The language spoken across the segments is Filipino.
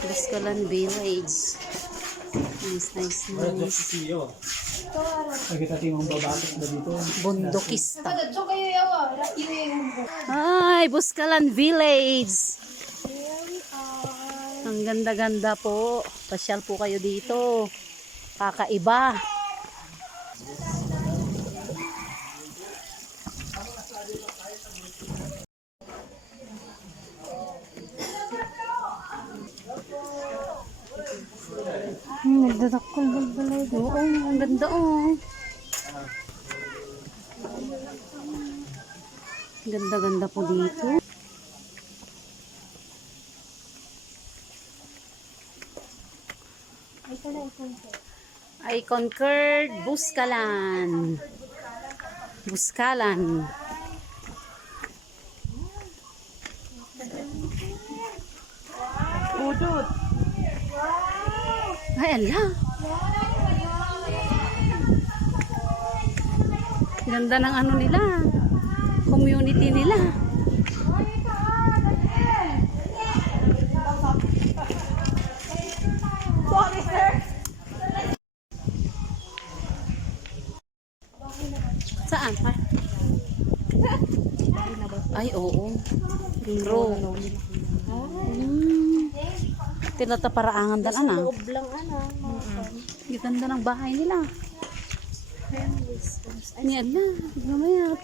Boscalan Village. Nice, nice, nice. Nakita timang babatos na dito. Bundokista. Ay, Boscalan Village. Ang ganda-ganda po. Pasyal po kayo dito. Kakaiba. Nagdadakol balay doon. Ang ganda oh. Ganda-ganda po dito. I conquered Boscalan. Boscalan. Udot! Ay, ala. Ganda ng ano nila. Community nila. Saan pa? Ay, oo. Bro. Tinataparaangan dan ana. Ganda ng bahay nila. Yan na. Mamaya.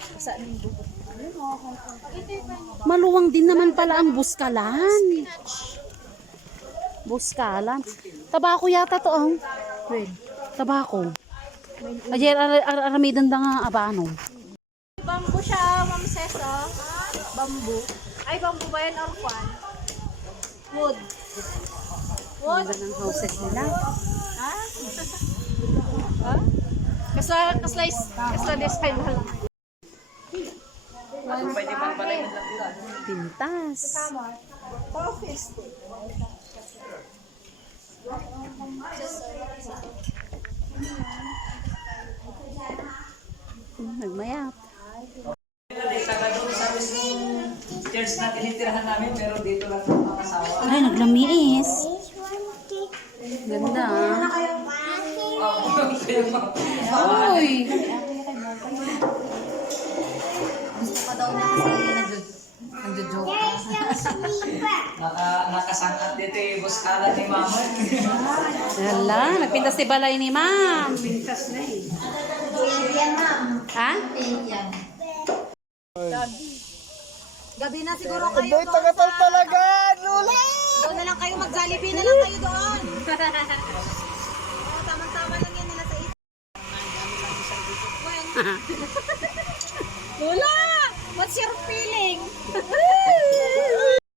Maluwang din naman pala ang Boscalan. Boscalan. Tabako yata to ang. Tabako. Ayer aramidan da nga abano. Bamboo siya, Ma'am Cesa. Bamboo. Ay, bamboo ba yan or kwan? Wood. Wood? Ganda ng houses nila. Ha? Ha? Kasla design na lang. Pintas. Nagmayap. Taga doon sa mismong church na tinitirahan namin, pero dito lang ang mga asawa. Ay, naglamiis. Ganda. Uy! Gusto pa daw niya kasi nagjo-joke. Nakasangkat dito yung Boscalan ni Mama. Hala, nagpintas si balay ni ma'am. Pintas na eh. Yan, ma'am. Ha? Yan. Gabi na siguro kayo. Doon tagatal talaga, Lola! Doon na lang kayo, mag-Jollibee na lang kayo doon. Tama-tama lang yan nila sa isip. Lola! What's your feeling?